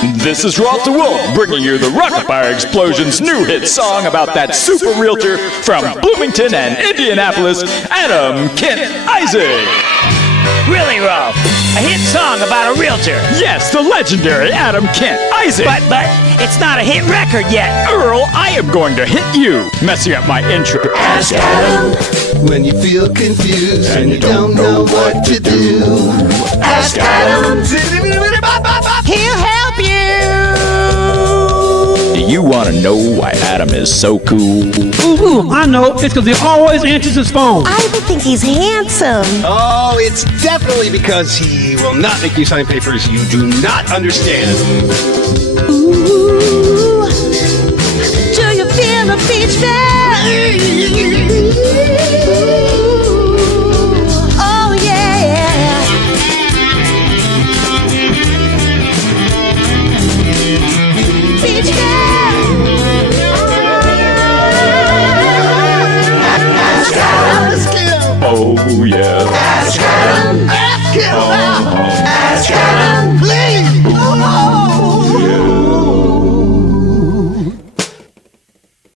This is Rolf the Wolf, bringing you the Rock-afire Explosion's new hit song about that super realtor from Bloomington and Indianapolis, Adam Kent Isaac. Really, Rolf? A hit song about a realtor? Yes, the legendary Adam Kent Isaac. But it's not a hit record yet. Earl, I am going to hit you, messing up my intro. Ask Adam. When you feel confused and you don't know what to do, ask Adam. He'll help you. Do you want to know why Adam is so cool? Ooh, I know. It's because he always answers his phone. I even think he's handsome. Oh, it's definitely because he will not make you sign papers you do not understand. Ooh, do you feel a beach bag? Oh, yeah. Beach bag. Oh, yeah. Ask Adam. Ask him. Ask Adam.